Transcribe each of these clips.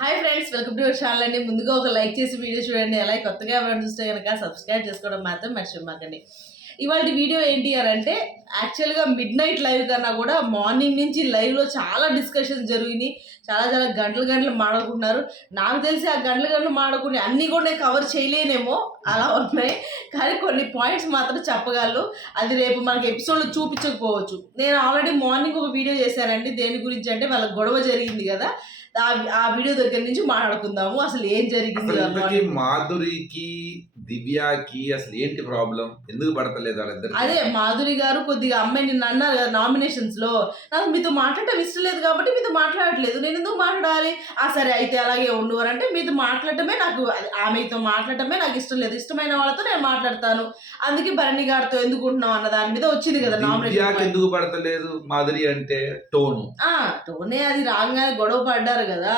Hi friends, welcome to your channel అండి. ముందుగా ఒక లైక్ చేసి వీడియో చూడండి. అలాగే కొత్తగా ఎవరైనా చూస్తే కనుక సబ్స్క్రైబ్ చేసుకోవడం మాత్రం మర్చిపోమాకండి. ఇవాళ వీడియో ఏంటి అని అంటే, యాక్చువల్గా మిడ్ నైట్ లైవ్ కన్నా కూడా మార్నింగ్ నుంచి లైవ్లో చాలా డిస్కషన్స్ జరిగినాయి. చాలా చాలా గంటలు మాట్లాడుకుంటున్నారు. నాకు తెలిసి ఆ గంటలు మాట్లాడుకుని అన్నీ కూడా నేను కవర్ చేయలేనేమో, అలా ఉన్నాయి. కానీ కొన్ని పాయింట్స్ మాత్రం చెప్పగలరు. అది రేపు మనకి ఎపిసోడ్లో చూపించకపోవచ్చు. నేను ఆల్రెడీ మార్నింగ్ ఒక వీడియో చేశానండి. దేని గురించి అంటే, వాళ్ళ గొడవ జరిగింది కదా, ఆ వీడియో దగ్గర నుంచి మాట్లాడుకుందాము. అసలు ఏం జరిగింది, మాధురికి దివ్యాకి అసలు ఏంటి ప్రాబ్లం, ఎందుకు పడతలేదు వాళ్ళిద్దరు? అదే మాధురి గారు కొద్దిగా అమ్మాయి నిన్న అన్నారు కదా నామినేషన్స్ లో, నాకు మీతో మాట్లాడటం ఇష్టం లేదు కాబట్టి మీతో మాట్లాడట్లేదు, నేను ఎందుకు మాట్లాడాలి, సరే అయితే అలాగే ఉండు అని అంటే, మీతో మాట్లాడటమే నాకు, ఆమెతో మాట్లాడటమే నాకు ఇష్టం లేదు, ఇష్టమైన వాళ్ళతో నేను మాట్లాడతాను, అందుకే భరణి గారితో ఎందుకు ఉంటున్నాం అన్న దాని మీద వచ్చింది కదా నామినేషన్. ఎందుకు పడతలేదు మాధురి అంటే టోనే అది రాగానే గొడవ పడ్డారు కదా.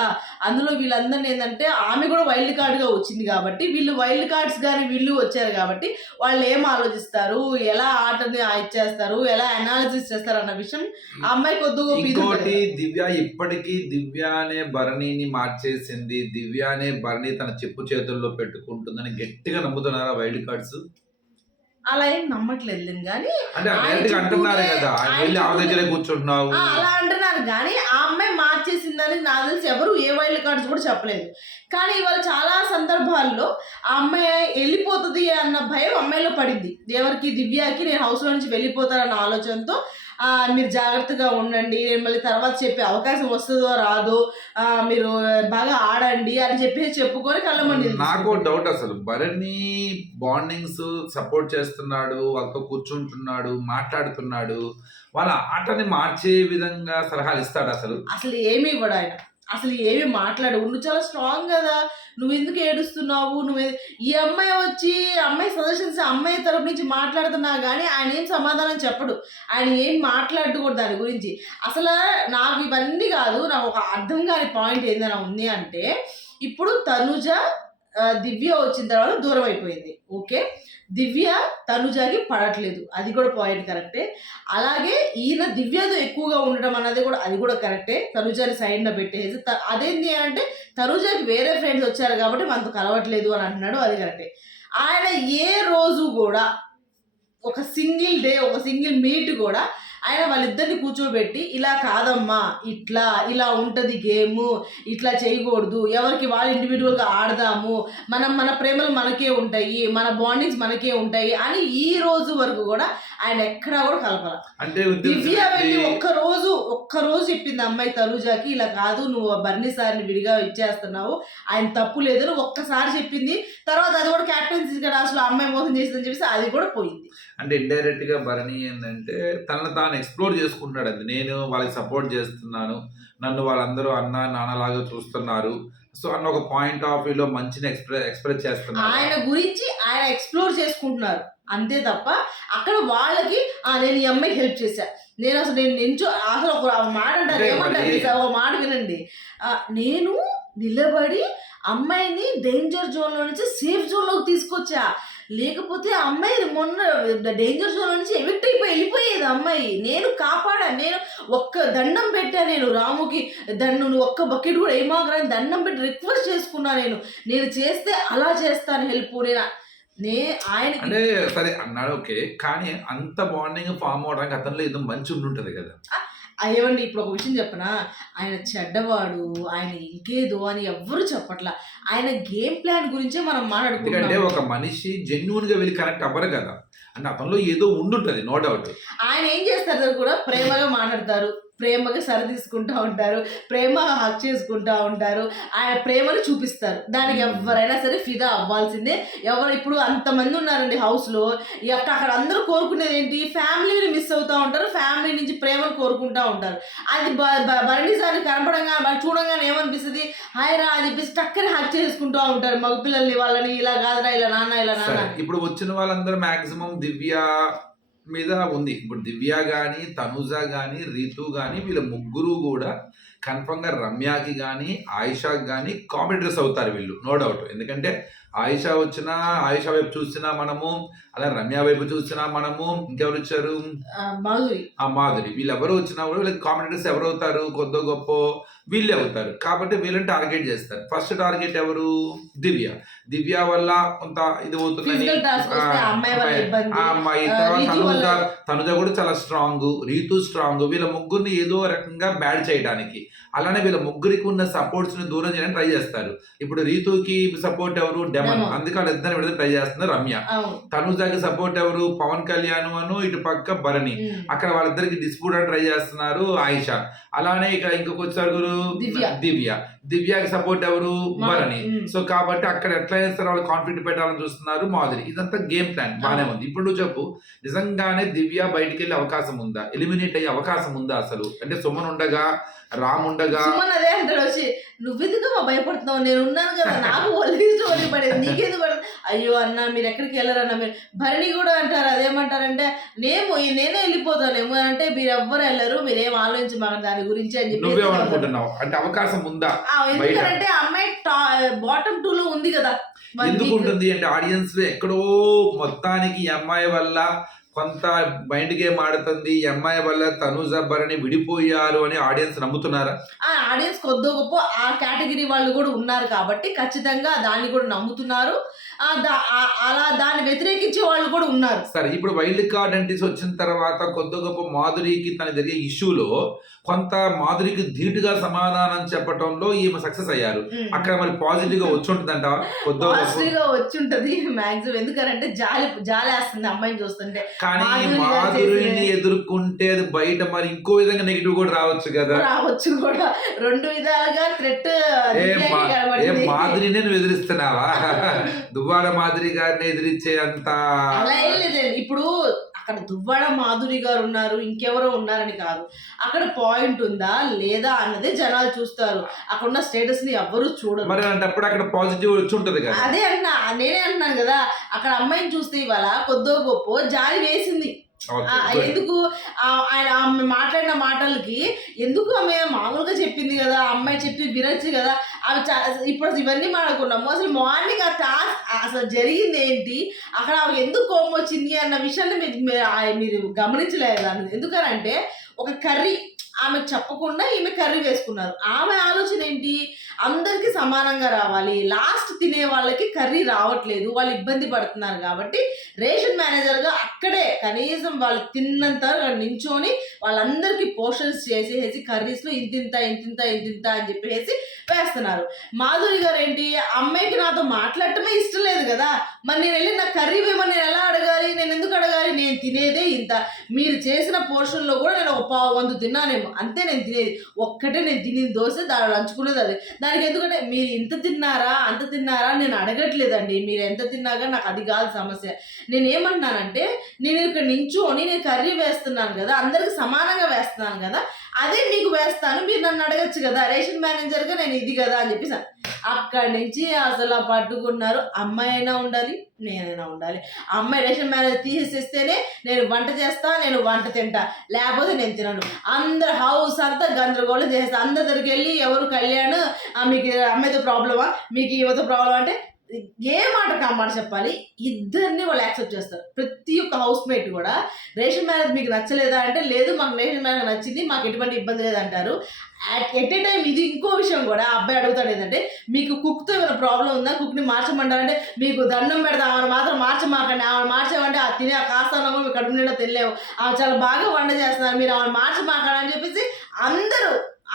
అందులో వీళ్ళందరినీ ఏంటంటే, ఆమె కూడా వైల్డ్ కార్డ్ గా వచ్చింది కాబట్టి, వీళ్ళు వైల్డ్ కార్డ్స్ కానీ వీళ్ళు వచ్చారు కాబట్టి, వాళ్ళు ఏం ఆలోచిస్తారు, ఎలా ఆటని ఇచ్చేస్తారు, ఎలా అనాలిసిస్ చేస్తారు అన్న విషయం ఆ అమ్మాయి ఇంకోటి, దివ్య ఇప్పటికీ దివ్య అనే భరణిని మార్చేసింది, దివ్య అనే భరణి తన చెప్పు చేతుల్లో పెట్టుకుంటుందని గట్టిగా నమ్ముతున్నారా వైల్డ్ కార్డ్స్? అలా ఏం నమ్మట్లేదు కానీ అంటున్నారు కదా, కూర్చుంటున్నావు అలా అంటున్నారు. కానీ ఆ అమ్మాయి మార్చేసిందని నాకు తెలిసి ఎవరు ఏ వైల్డ్ కార్డ్స్ కూడా చెప్పలేదు. కానీ ఇవాళ చాలా సందర్భాల్లో ఆ అమ్మాయి వెళ్ళిపోతుంది అన్న భయం అమ్మాయిలో పడింది. ఎవరికి, దివ్యకి, నేను హౌస్లో నుంచి వెళ్ళిపోతానన్న ఆలోచనతో మీరు జాగ్రత్తగా ఉండండి, మళ్ళీ తర్వాత చెప్పే అవకాశం వస్తుందో రాదో, మీరు బాగా ఆడండి అని చెప్పి చెప్పుకొని కళ్ళమండి. నాకు డౌట్, అసలు భరణి బాండింగ్స్ సపోర్ట్ చేస్తున్నాడు, వాళ్ళతో కూర్చుంటున్నాడు, మాట్లాడుతున్నాడు, వాళ్ళ ఆటని మార్చే విధంగా సలహాలు ఇస్తాడు? అసలు ఏమి ఇవ్వడు ఆయన, అసలు ఏమి మాట్లాడు. నువ్వు చాలా స్ట్రాంగ్ కదా, నువ్వు ఎందుకు ఏడుస్తున్నావు, ఈ అమ్మాయి వచ్చి అమ్మాయి సజెషన్స్ అమ్మాయి తరపు నుంచి మాట్లాడుతున్నా కానీ ఆయన ఏం సమాధానం చెప్పడు, ఆయన ఏం మాట్లాడు కూడా దాని గురించి. అసలు నాకు ఇవన్నీ కాదు, నాకు ఒక అర్థం కాని పాయింట్ ఏదైనా ఉంది అంటే, ఇప్పుడు తనుజ దివ్య వచ్చిన తర్వాత దూరం అయిపోయింది, ఓకే, దివ్య తనుజాకి పడట్లేదు, అది కూడా పాయింట్ కరెక్టే. అలాగే ఈయన దివ్యతో ఎక్కువగా ఉండడం అన్నది కూడా, అది కూడా కరెక్టే. తనుజాని సైడ్న పెట్టేసి అదేంటి అంటే, తనుజాకి వేరే ఫ్రెండ్స్ వచ్చారు కాబట్టి మనతో కలవట్లేదు అని అంటున్నాడు, అది కరెక్టే. ఆయన ఏ రోజు కూడా ఒక సింగిల్ డే, ఒక సింగిల్ మీట్ కూడా ఆయన వాళ్ళిద్దరిని కూర్చోబెట్టి, ఇలా కాదమ్మా, ఇలా ఉంటుంది గేము, ఇట్లా చేయకూడదు, ఎవరికి వాళ్ళు ఇండివిజువల్గా ఆడదాము, మన ప్రేమలు మనకే ఉంటాయి, మన బాండింగ్స్ మనకే ఉంటాయి అని ఈ రోజు వరకు కూడా ఆయన ఎక్కడా కూడా కలపాల. అంటే దివ్య వెళ్ళి ఒక్కరోజు చెప్పింది అమ్మాయి తనుజాకి, ఇలా కాదు, నువ్వు భరణి సార్ని విడిగా ఇచ్చేస్తున్నావు, ఆయన తప్పు లేదు అని ఒక్కసారి చెప్పింది. తర్వాత అది కూడా క్యాప్టెన్సీ అసలు అమ్మాయి మోసం చేసిందని చెప్పేసి అది కూడా పోయింది. అంటే ఇండైరెక్ట్ గా భరణి ఏంటంటే తనను తాను ఎక్స్ప్లోర్ చేసుకుంటాడు. అది నేను వాళ్ళకి సపోర్ట్ చేస్తున్నాను, నన్ను వాళ్ళందరూ అన్న నాన్నలాగా చూస్తున్నారు, సో అన్న ఒక పాయింట్ ఆఫ్ వ్యూలో మంచిని ఎక్స్ప్రెస్ చేస్తున్నారు. ఆయన గురించి ఆయన ఎక్స్ప్లోర్ చేసుకుంటున్నారు అంతే తప్ప, అక్కడ వాళ్ళకి నేను ఈ అమ్మాయికి హెల్ప్ చేశా, అసలు ఒక మాట అంటారు, ఏమంటారు, ఒక మాట వినండి, నేను నిలబడి అమ్మాయిని డేంజర్ జోన్లో నుంచి సేఫ్ జోన్లోకి తీసుకొచ్చా, లేకపోతే అమ్మాయి మొన్న డేంజర్ జోన్ నుంచి ఎవిక్ట్ అయిపోయి వెళ్ళిపోయేది అమ్మాయి, నేను కాపాడా, నేను ఒక్క దండం పెట్టా, నేను రాముకి నువ్వు ఒక్క బకెట్ కూడా ఏమాకరాని దండం పెట్టి రిక్వెస్ట్ చేసుకున్నా, నేను చేస్తే అలా చేస్తాను హెల్ప్, ఆయన అంటే సరే అన్నాడు, ఓకే, కానీ అంత బాండింగ్ ఫామ్ అవడానికి అతనిలో ఏదో మంచి ఉండుంటది కదా. ఏమండి, ఇప్పుడు ఒక విషయం చెప్పనా, ఆయన చెడ్డవాడు, ఆయన ఇంకేదో అని ఎవ్వరు చెప్పట్లా, ఆయన గేమ్ ప్లాన్ గురించే మనం మాట్లాడుకుంటాం. ఎందుకంటే ఒక మనిషి జెన్యున్ గా వెళ్ళి కనెక్ట్ అవ్వరు కదా, అంటే అతనిలో ఏదో ఉండుంటది, నో డౌట్. ఆయన ఏం చేస్తారు కూడా, ప్రేమగా మాట్లాడతారు, ప్రేమగా సరి తీసుకుంటూ ఉంటారు, ప్రేమగా హక్ చేసుకుంటూ ఉంటారు, ఆయన ప్రేమను చూపిస్తారు, దానికి ఎవరైనా సరే ఫిదా అవ్వాల్సిందే. ఇప్పుడు అంతమంది ఉన్నారండి హౌస్లో, అక్కడ అందరూ కోరుకునేది ఏంటి, ఫ్యామిలీని మిస్ అవుతూ ఉంటారు, ఫ్యామిలీ నుంచి ప్రేమను కోరుకుంటూ ఉంటారు. అది భరణి సార్ని కనపడంగా చూడంగానే ఏమనిపిస్తుంది, హాయ్ రా అని చెప్పేసి టక్కని హక్ చేసుకుంటూ ఉంటారు మగపిల్లల్ని, వాళ్ళని, ఇలా కాదురా, ఇలా నాన్న, ఇలా నాన్న. ఇప్పుడు వచ్చిన వాళ్ళందరూ మాక్సిమం దివ్య మీద ఉంది. ఇప్పుడు దివ్య కానీ, తనుజ కానీ, రీతు కానీ, వీళ్ళ ముగ్గురు కూడా కన్ఫర్మ్గా రమ్యకి కానీ, ఆయిషాకి కానీ కాంపిటీటర్స్ అవుతారు వీళ్ళు, నో డౌట్. ఎందుకంటే ఆయిషా వచ్చినా, ఆయిషా వైపు చూసినా మనము, అలా రమ్య వైపు చూసినా మనము, ఇంకెవరు వచ్చారు, మాధురి, వీళ్ళెవరు వచ్చినా కూడా వీళ్ళకి కాంపిటీటర్స్ ఎవరు అవుతారు, కొద్ది గొప్ప వీళ్ళే అవుతారు. కాబట్టి వీళ్ళని టార్గెట్ చేస్తారు. ఫస్ట్ టార్గెట్ ఎవరు? దివ్య వల్ల కొంత ఇది అవుతుందని ఫిజికల్ టాస్క్ వస్తే ఆ అమ్మాయి వల్ల ఇబ్బంది, ఆ అమ్మాయి రీతు వల్ల తనుజ కూడా చాలా స్ట్రాంగ్, రీతు స్ట్రాంగ్. వీళ్ళ ముగ్గురిని ఏదో రకంగా బ్యాడ్ చేయడానికి, అలానే వీళ్ళ ముగ్గురికి ఉన్న సపోర్ట్స్ ని దూరం చేయడానికి ట్రై చేస్తారు. ఇప్పుడు రీతుకి సపోర్ట్ ఎవరు? డెమన్. అందుకే వాళ్ళు ఇద్దరు విడత ట్రై చేస్తున్నారు రమ్య. అవును. తనుజాకి సపోర్ట్ ఎవరు? పవన్ కళ్యాణ్ అను, ఇటు పక్క భరణి. అక్కడ వాళ్ళిద్దరికి డిస్ప్యూట్ ట్రై చేస్తున్నారు ఆయిషా. అలానే ఇక్కడ ఇంకొక వచ్చారు దివ్యకి సపోర్ట్ ఎవరు? భరణి. సో కాబట్టి అక్కడ ఎట్లా చేస్తారు, వాళ్ళు కాన్ఫ్లిక్ట్ పెట్టాలని చూస్తున్నారు మాధురి. ఇదంతా గేమ్ ప్లాన్ బానే ఉంది. ఇప్పుడు నువ్వు చెప్పు, నిజంగానే దివ్య బయటికి వెళ్ళే అవకాశం ఉందా? ఎలిమినేట్ అయ్యే అవకాశం ఉందా అసలు? అంటే సుమన్ ఉండగా, రామ్ ఉండగా. సుమన్ అదే అంటాడు వచ్చి, నువ్వెందుకమ్మా భయపడుతున్నావు, నేను ఉన్నాను కదా, నాకు ఒళ్ళు పడేది, నీకేందుకు పడదు? అయ్యో అన్న మీరు ఎక్కడికి వెళ్ళరన్నా. మీరు భరణి కూడా అంటారు, అదేమంటారంటే నేనే వెళ్ళిపోతానేమో అంటే, మీరు ఎవ్వరు వెళ్ళరు, మీరేం ఆలోచించమాక దాని గురించి అని చెప్పి. నువ్వేమనుకుంటున్నావు అంటే అవకాశం ఉందా? ఎందుకంటే అమ్మాయి బాటమ్ 2 లో ఉంది కదా. ఎందుకు ఉంటుంది అంటే ఆడియన్స్ ఎక్కడో మొత్తానికి ఈ అమ్మాయి వల్ల కొంత మైండ్ గేమ్ ఆడుతుంది, ఈ అమ్మాయి వల్ల తనుజ భరణి విడిపోయారు అని ఆడియన్స్ నమ్ముతున్నారా? ఆడియన్స్ కొద్ది గొప్ప ఆ కేటగిరీ వాళ్ళు కూడా ఉన్నారు కాబట్టి ఖచ్చితంగా దాన్ని కూడా నమ్ముతున్నారు. అలా దాన్ని వ్యతిరేకించే వాళ్ళు కూడా ఉన్నారు. సరే, ఇప్పుడు వైల్డ్ కార్డ్ ఎంట్రీస్ వచ్చిన తర్వాత కొద్ది గొప్ప మాధురికి తన జరిగే ఇష్యూలో కొంత మాధురికి ధీటుగా సమాధానం చెప్పడంలో ఈమె సక్సెస్ అయ్యారు. అక్కడ మరి పాజిటివ్ గా వచ్చి ఉంటుంది అంట? పాజిటివ్ గా వచ్చి ఉంటది మాక్సిమం. ఎందుకంటే జాలేస్తుంది అమ్మాయిని చూస్తుంటే. కానీ మాధురిని ఎదుర్కొంటే అది బయట మరి ఇంకో విధంగా నెగిటివ్ కూడా రావచ్చు కదా. రావచ్చు కూడా, 2 విధాలుగా థ్రెట్. మాధురిని నువ్వు ఎదిరిస్తున్నావా? దువ్వాడ మాధురి గారిని ఎదిరించే అంత అలా ఏం లేదండి. ఇప్పుడు అక్కడ దువ్వాడ మాధురి గారు ఉన్నారు, ఇంకెవరో ఉన్నారని కాదు. అక్కడ పాయింట్ ఉందా లేదా అన్నదే జనాలు చూస్తారు. అక్కడ ఉన్న స్టేటస్ ని ఎవ్వరూ చూడరు. మరి అంటే అక్కడ పాజిటివ్ వచ్చి ఉంటది కదా. అదే నేనే అంటున్నాను కదా, అక్కడ అమ్మాయిని చూస్తే ఇవాళ కొద్దో గొప్ప జాలి వేసింది. ఎందుకు ఆయన మాట్లాడిన మాటలకి ఎందుకు ఆమె మామూలుగా చెప్పింది కదా, అమ్మాయి చెప్పి వినొచ్చు కదా. అవి ఇప్పుడు ఇవన్నీ మాట్లాడుకున్నాము. అసలు మార్నింగ్ ఆ టాస్క్ అసలు జరిగింది ఏంటి, అక్కడ ఆమె ఎందుకు కోపం వచ్చింది అన్న విషయాన్ని మీరు గమనించలేదు. ఎందుకనంటే ఒక కర్రీ ఆమెకు చెప్పకుండా ఈమె కర్రీ వేసుకున్నారు. ఆమె ఆలోచన ఏంటి, అందరికీ సమానంగా రావాలి, లాస్ట్ తినే వాళ్ళకి కర్రీ రావట్లేదు, వాళ్ళు ఇబ్బంది పడుతున్నారు కాబట్టి రేషన్ మేనేజర్గా అక్కడే కనీసం వాళ్ళు తిన్నంత నించొని వాళ్ళందరికీ పోర్షన్స్ చేసేసి కర్రీస్లో ఇంతింత అని చెప్పేసి వేస్తున్నారు. మాధురి గారు ఏంటి, అమ్మాయికి నాతో మాట్లాడటమే ఇష్టం లేదు కదా, మరి నేను వెళ్ళి నా కర్రీ వేయమని నేను ఎలా అడగాలి, నేను ఎందుకు అడగాలి, నేను తినేదే ఇంత, మీరు చేసిన పోర్షన్లో కూడా నేను ఒక పావు వంతు తిన్నానేమో అంతే, నేను తినేది ఒక్కటే, నేను తినేది దోశ, దాని లంచుకునేది అది. దానికి ఎందుకంటే మీరు ఇంత తిన్నారా అంత తిన్నారా నేను అడగట్లేదండి, మీరు ఎంత తిన్నాగా నాకు అది కాదు సమస్య. నేనేమంటున్నానంటే, నేను ఇక్కడ నించోని నేను కర్రీ వేస్తున్నాను కదా, అందరికి సమానంగా వేస్తున్నాను కదా, అదే మీకు వేస్తాను, మీరు నన్ను అడగచ్చు కదా, రేషన్ మేనేజర్గా నేను ఇది కదా అని చెప్పేసి. అక్కడి నుంచి అసలు పట్టుకున్నారు. అమ్మాయి అయినా ఉండాలి, నేనైనా ఉండాలి. అమ్మాయి రేషన్ మేనేజర్ తీసేస్తేనే నేను వంట చేస్తా, నేను వంట తింటా, లేకపోతే నేను తినను. అందరు హౌస్ అంతా గందరగోళం చేస్తా. అందరి దగ్గరికి వెళ్ళి ఎవరు కళ్యాణ్ మీకు అమ్మాయితో ప్రాబ్లమా, మీకు యువత ప్రాబ్లమ్ అంటే ఏ మాట కామాట చెప్పాలి, ఇద్దరిని వాళ్ళు యాక్సెప్ట్ చేస్తారు. ప్రతి ఒక్క హౌస్ మేట్ కూడా రేషన్ మేనేజర్ మీకు నచ్చలేదా అంటే, లేదు మాకు రేషన్ మేనేజర్ నచ్చింది, మాకు ఎటువంటి ఇబ్బంది లేదంటారు. ఎట్ ఏ టైం ఇది ఇంకో విషయం కూడా అబ్బాయి అడుగుతాడు ఏంటంటే, మీకు కుక్తో ఏమైనా ప్రాబ్లం ఉందా, కుక్ని మార్చమంటారంటే, మీకు దండం పెడతాం ఆమెను మాత్రం మార్చమాకండి, ఆమెను మార్చామంటే ఆ తినే కాస్తానమో మీకు కడుపు నిండా తినలేము, ఆమె చాలా బాగా వంట చేస్తున్నారు, మీరు ఆమెను మార్చమాకండి అని చెప్పేసి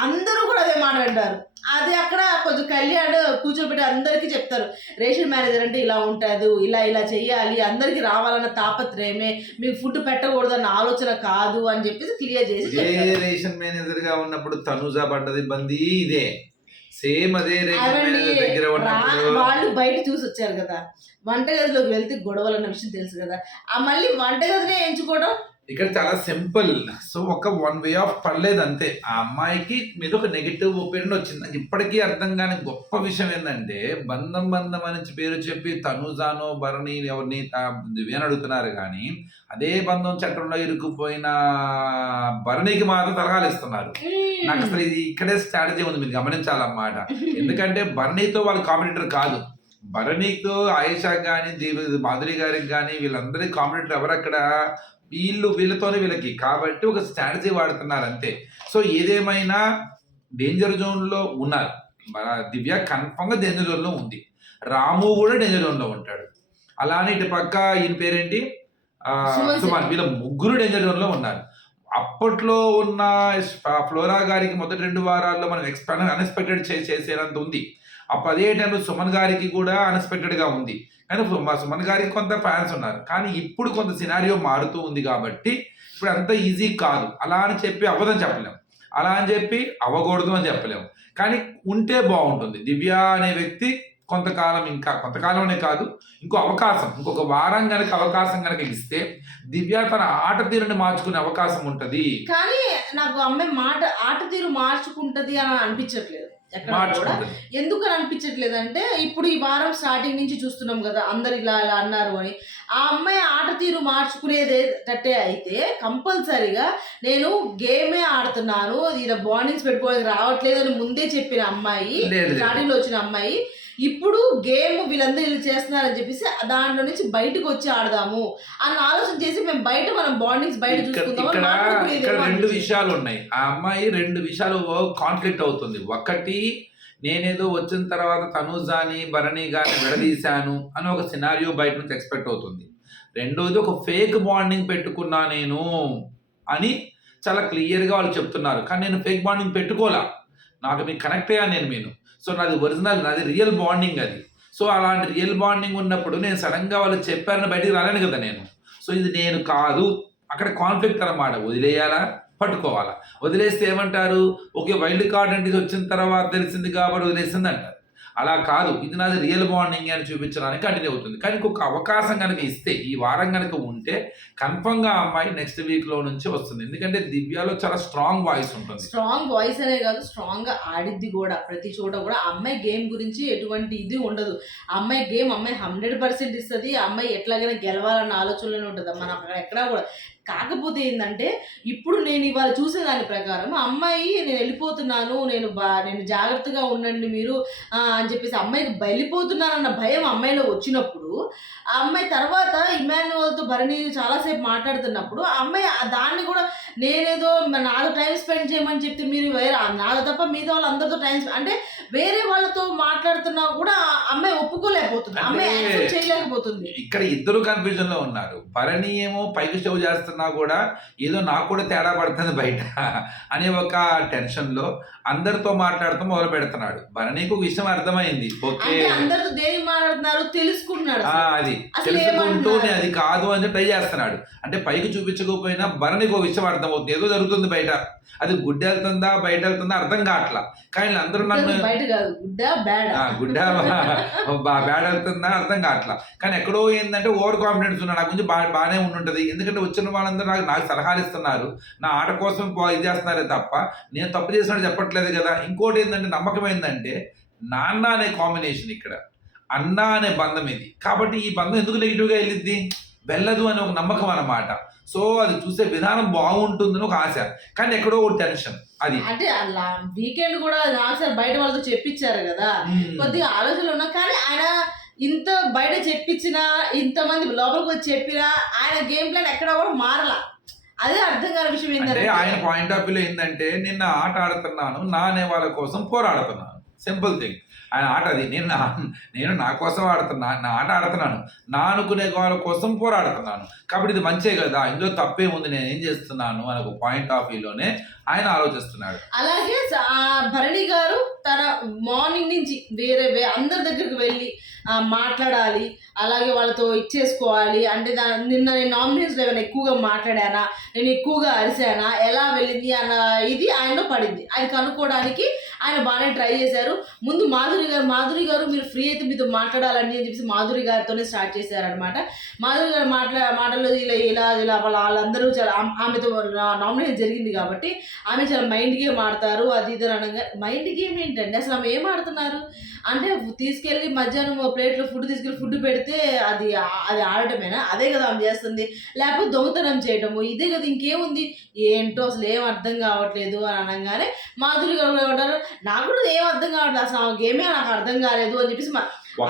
అందరూ కూడా అదే మాట్లాడారు. అది అక్కడ కొంచెం కళ్యాణ్ కూర్చోబెట్టి అందరికీ చెప్తారు, రేషన్ మేనేజర్ అంటే ఇలా ఉంటుంది, ఇలా చెయ్యాలి, అందరికి రావాలన్న తాపత్రయమే, మీకు ఫుడ్ పెట్టకూడదన్న ఆలోచన కాదు అని చెప్పేసి క్లియర్ చేసి. రేషన్ మేనేజర్ గా ఉన్నప్పుడు తనుజ పడ్డది ఇబ్బంది ఇదే, సేమ్ అదే రేషన్ మేనేజర్ దగ్గర వాళ్ళు బయట చూసి వచ్చారు కదా, వంటగదిలోకి వెళ్తే గొడవలు అన్న విషయం తెలుసు కదా, ఆ మళ్ళీ వంటగదినే ఎంచుకోవడం ఇక్కడ చాలా సింపుల్. సో ఒక 1 వే ఆఫ్ పడలేదు అంతే. ఆ అమ్మాయికి మీద ఒక నెగిటివ్ ఒపీనియన్ వచ్చింది. నాకు ఇప్పటికీ అర్థం కాని గొప్ప విషయం ఏంటంటే, బంధం అని పేరు చెప్పి తనుజానో భరణి ఎవరిని దివ్యాని అడుగుతున్నారు కానీ, అదే బంధం చట్టంలో ఇరుక్కుపోయిన భరణికి మాత్రం తలకాలు ఇస్తున్నారు. నాకు అసలు ఇది ఇక్కడే స్ట్రాటజీ ఉంది, మీరు గమనించాలన్నమాట. ఎందుకంటే భరణితో వాళ్ళు కాంపిటీటర్ కాదు. భరణితో ఆయిషా కానీ మాధురి గారికి కానీ వీళ్ళందరి కాంపిటీటర్ ఎవరక్కడ, వీళ్ళతోనే వీళ్ళకి, కాబట్టి ఒక స్ట్రాటజీ వాడుతున్నారు అంతే. సో ఏదేమైనా డేంజర్ జోన్లో ఉన్నారు. మన దివ్య కన్ఫర్మ్గా డేంజర్ జోన్లో ఉంది. రాము కూడా డేంజర్ జోన్లో ఉంటాడు. అలానే ఇటు పక్క ఈయన పేరేంటి సుమన్, వీళ్ళ ముగ్గురు డేంజర్ జోన్లో ఉన్నారు. అప్పట్లో ఉన్న ఫ్లోరా గారికి మొదటి 2 వారాల్లో మనం అన్ఎక్స్పెక్టెడ్ చేసేంత ఉంది. అదే టైంలో సుమన్ గారికి కూడా అన్ఎక్స్పెక్టెడ్గా ఉంది. కానీ సుమన్ గారికి కొంత ఫ్యాన్స్ ఉన్నారు. కానీ ఇప్పుడు కొంత సినారియో మారుతూ ఉంది కాబట్టి ఇప్పుడు అంత ఈజీ కాదు. అలా అని చెప్పి అవ్వదని చెప్పలేము, అలా అని చెప్పి అవ్వకూడదు అని చెప్పలేము. కానీ ఉంటే బాగుంటుంది. దివ్య అనే వ్యక్తి కొంతకాలం, ఇంకా కొంతకాలంనే కాదు, ఇంకొక వారం కనుక అవకాశం కనుక ఇస్తే దివ్య తన ఆట తీరుని మార్చుకునే అవకాశం ఉంటది. కానీ నాకు అమ్మాయి ఆట తీరు మార్చుకుంటది అని అనిపించట్లేదు ఎక్కడ కూడా. ఎందుకు అని అనిపించట్లేదు అంటే, ఇప్పుడు ఈ వారం స్టార్టింగ్ నుంచి చూస్తున్నాం కదా, అందరు ఇలా ఇలా అన్నారు అని. ఆ అమ్మాయి ఆట తీరు మార్చుకునేదేటట్టే అయితే కంపల్సరీగా నేను గేమే ఆడుతున్నాను, ఇలా బాండింగ్స్ పెట్టుకోవడానికి రావట్లేదు అని ముందే చెప్పిన అమ్మాయి, స్టార్టింగ్ లో వచ్చిన అమ్మాయి, ఇప్పుడు గేమ్ వీళ్ళందరూ ఇలా చేస్తున్నారని చెప్పేసి దాంట్లో నుంచి బయటకు వచ్చి ఆడదాము అన్న ఆలోచన చేసి మనం బాండింగ్స్ బయట చూసుకుందాం. ఇక్కడ 2 విషయాలు ఉన్నాయి. ఆ అమ్మాయి 2 విషయాలు కాన్ఫ్లిక్ట్ అవుతుంది. ఒకటి, నేనేదో వచ్చిన తర్వాత తనూజాని భరణి గాని విడదీశాను అని ఒక సినారియో బయట నుంచి ఎక్స్పెక్ట్ అవుతుంది. రెండోది, ఒక ఫేక్ బాండింగ్ పెట్టుకున్నా నేను అని చాలా క్లియర్గా వాళ్ళు చెప్తున్నారు. కానీ నేను ఫేక్ బాండింగ్ పెట్టుకోలా, మీకు కనెక్ట్ అయ్యాను నేను. సో నాది ఒరిజినల్, నాది రియల్ బాండింగ్ అది. సో అలాంటి రియల్ బాండింగ్ ఉన్నప్పుడు నేను సడన్గా వాళ్ళు చెప్పారని బయటికి రాలేను కదా నేను. సో ఇది నేను కాదు, అక్కడ కాన్ఫ్లిక్ట్ అన్నమాట. వదిలేయాలా, పట్టుకోవాలా? వదిలేస్తే ఏమంటారు, ఓకే వైల్డ్ కార్డ్ అంటే ఇది వచ్చిన తర్వాత తెలిసింది కాబట్టి వదిలేసింది అంటారు. అలా కాదు, ఇది నాది రియల్ బాండింగ్ అని చూపించడానికి కంటిన్యూ అవుతుంది. కానీ ఇంకొక అవకాశం కనుక ఇస్తే, ఈ వారం కనుక ఉంటే కన్ఫర్మ్గా అమ్మాయి నెక్స్ట్ వీక్లో నుంచి వస్తుంది. ఎందుకంటే దివ్యలో చాలా స్ట్రాంగ్ వాయిస్ ఉంటుంది. స్ట్రాంగ్ వాయిస్ అనే కాదు, స్ట్రాంగ్ గా ఆడిద్ది కూడా. ప్రతి చోట కూడా అమ్మాయి గేమ్ గురించి ఎటువంటి ఇది ఉండదు. అమ్మాయి గేమ్ అమ్మాయి 100% ఇస్తుంది. అమ్మాయి ఎట్లాగైనా గెలవాలన్న ఆలోచనలోనే ఉంటుంది. మనం అక్కడ ఎక్కడా కూడా. కాకపోతే ఏంటంటే, ఇప్పుడు నేను ఇవాళ చూసే దాని ప్రకారం అమ్మాయి నేను వెళ్ళిపోతున్నాను, నేను జాగ్రత్తగా ఉండండి మీరు అని చెప్పేసి అమ్మాయికి వెళ్ళిపోతున్నానన్న భయం అమ్మాయిలో వచ్చినప్పుడు, ఆ అమ్మాయి తర్వాత ఇమాన్యువల్తో భరణి చాలాసేపు మాట్లాడుతున్నప్పుడు ఆ అమ్మాయి దాన్ని కూడా నేనేదో నాతో టైం స్పెండ్ చేయమని చెప్తే మీరు వేరే నాతో తప్ప మిగతా వాళ్ళందరితో టైం అంటే వేరే వాళ్ళతో మాట్లాడుతున్నా కూడా అమ్మాయి ఒప్పుకోలేకపోతుంది, అమ్మాయి యాక్సెప్ట్ చేయలేకపోతుంది. ఇక్కడ ఇద్దరు కన్ఫ్యూజన్ లో ఉన్నారు. భరణి ఏమో పైకి షో చేస్తున్నా కూడా ఏదో నాకు కూడా తేడా పడుతుంది బయట అనే ఒక టెన్షన్ లో అందరితో మాట్లాడుతూ మొదలు పెడుతున్నాడు. భరణికి ఒక విషయం అర్థమైంది, ఓకే అందరితో దేని మాట్లాడుతున్నారు తెలుసుకుంటున్నాడు, అది తెలుసుకుంటూ అది కాదు అని ట్రై చేస్తున్నాడు. అంటే పైకి చూపించకపోయినా భరణికి ఒక విషయం అర్థమవుతుంది, ఏదో జరుగుతుంది బయట. అది గుడ్డ వెళ్తుందా బయట వెళ్తుందా అర్థం కావట్లా. కానీ అందరూ నన్ను గుడ్డ బ్యాడ్ వెళ్తుందా అర్థం కావట్లా. కానీ ఎక్కడో ఏంటంటే ఓవర్ కాన్ఫిడెన్స్ ఉన్నా, నా గురించి బాగానే ఉంటుంటది. ఎందుకంటే వచ్చిన వాళ్ళందరూ నాకు సలహాలు ఇస్తున్నారు, నా ఆట కోసం ఇది చేస్తున్నారే తప్ప నేను తప్పు చేసినట్టు చెప్పట్లేదు కదా. ఇంకోటి ఏంటంటే నమ్మకం ఏంటంటే, నాన్న అనే కాంబినేషన్ ఇక్కడ, అన్న అనే బంధం ఇది. కాబట్టి ఈ బంధం ఎందుకు నెగిటివ్గా వెళ్ళిద్ది, వెళ్ళదు అని ఒక నమ్మకం అన్నమాట. సో అది చూసే విధానం బాగుంటుందని ఒక ఆశ, కానీ ఎక్కడో ఒక టెన్షన్. అది అంటే అలా వీకెండ్ కూడా నాకు బయట వాళ్ళతో చెప్పించారు కదా, కొద్దిగా ఆలోచనలు ఉన్నా. కానీ ఆయన ఇంత బయట చెప్పించినా, ఇంతమంది లోపలికి వచ్చి చెప్పినా ఆయన గేమ్ ప్లాన్ ఎక్కడ కూడా మారలా. అదే అర్థం కాని విషయం ఏంటంటే, ఆయన పాయింట్ ఆఫ్ వ్యూలో ఏంటంటే, నిన్న ఆట ఆడుతున్నాను, నా అనే వాళ్ళ కోసం పోరాడుతున్నాను, సింపుల్ థింగ్. ఆయన ఆట అది. నేను నా కోసం ఆడుతున్నాను, నా ఆట ఆడుతున్నాను, నా అనుకునే వాళ్ళ కోసం పోరాడుతున్నాను. కాబట్టి ఇది మంచే కదా, ఇందులో తప్పేముంది, నేను ఏం చేస్తున్నాను అనే ఒక పాయింట్ ఆఫ్ వ్యూలోనే ఆయన ఆలోచిస్తున్నాడు. అలాగే భరణి గారు తన మార్నింగ్ నుంచి వేరే అందరి దగ్గరికి వెళ్ళి మాట్లాడాలి, అలాగే వాళ్ళతో ఇచ్చేసుకోవాలి. అంటే నిన్న నేను నామినేషన్స్ ఏమైనా ఎక్కువగా మాట్లాడానా, నేను ఎక్కువగా అరిశానా, ఎలా వెళ్ళింది అన్న ఇది ఆయనలో పడింది. ఆయన కనుక్కోవడానికి ఆయన బాగానే ట్రై చేశారు. ముందు మాధురి గారు మీరు ఫ్రీ అయితే మీతో మాట్లాడాలండి అని చెప్పేసి మాధురి గారితోనే స్టార్ట్ చేశారనమాట. మాధురి గారు మాటల్లో ఇలా వాళ్ళందరూ చాలా ఆమెతో నామినేషన్ జరిగింది కాబట్టి ఆమె చాలా మైండ్ గేమ్ ఆడతారు, అది ఇది అనగా. మైండ్ గేమ్ ఏంటండి అసలు, ఆమె ఏం ఆడుతున్నారు అంటే, తీసుకెళ్ళి మధ్యాహ్నం ప్లేట్లో తీసుకెళ్ళి ఫుడ్ పెడితే అది ఆడటమేనా? అదే కదా ఆమె చేస్తుంది. లేకపోతే దొంగతనం చేయటము, ఇదే కదా, ఇంకేముంది, ఏంటో అసలు ఏం అర్థం కావట్లేదు అని అనగానే మాధురి గారు ఏమంటారు, నాకు కూడా ఏం అర్థం కావట్లేదు, అసలు ఆ గేమే నాకు అర్థం కాలేదు అని చెప్పేసి.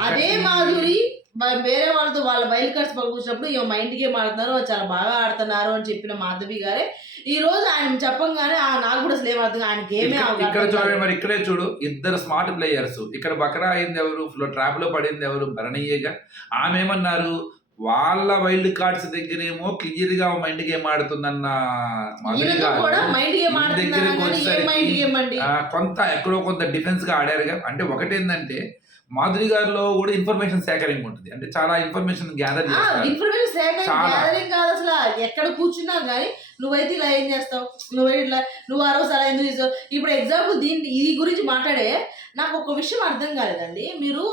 అదే మాధురి వేరే వాళ్ళతో వాళ్ళ వైల్డ్ కార్డ్స్ పట్టుకొచ్చినప్పుడు ఈ మైండ్ గేమ్ ఆడుతున్నారు, చాలా బాగా ఆడుతున్నారు అని చెప్పిన మాధవి గారే ఈ రోజు ఆయన చెప్పంగానే నాకు కూడా అసలు ఏమవుతుంది ఆయన గేమే ఇక్కడ చూడండి, మరి ఇక్కడే చూడు ఇద్దరు స్మార్ట్ ప్లేయర్స్. ఇక్కడ బకరా అయింది ఎవరు, ట్రాప్ లో పడింది ఎవరు, భరణీయగా. ఆమె ఏమన్నారు, వాళ్ళ వైల్డ్ కార్డ్స్ దగ్గరేమో క్లియర్ గా మైండ్ గేమ్ ఆడుతుందన్న మాధవి గారు దగ్గరకు వచ్చేసరికి కొంత ఎక్కడో కొంత డిఫెన్స్ గా ఆడారుగా. అంటే ఒకటేందంటే మాధురి గారిలో కూడా ఇన్ఫర్మేషన్ సేకరింగ్ ఉంటుంది, అంటే చాలా ఇన్ఫర్మేషన్ గ్యాదర్ చేస్తారు. ఇన్ఫర్మేషన్ సేకరింగ్ కాదు అసలు, ఎక్కడ కూర్చున్నా కానీ నువ్వైతే ఇలా ఏం చేస్తావు, నువ్వు ఆ రోజు అలా ఎందుకు చేస్తావు. ఇప్పుడు ఎగ్జాంపుల్ ఇది గురించి మాట్లాడే నాకు ఒక విషయం అర్థం కాలేదండి. మీరు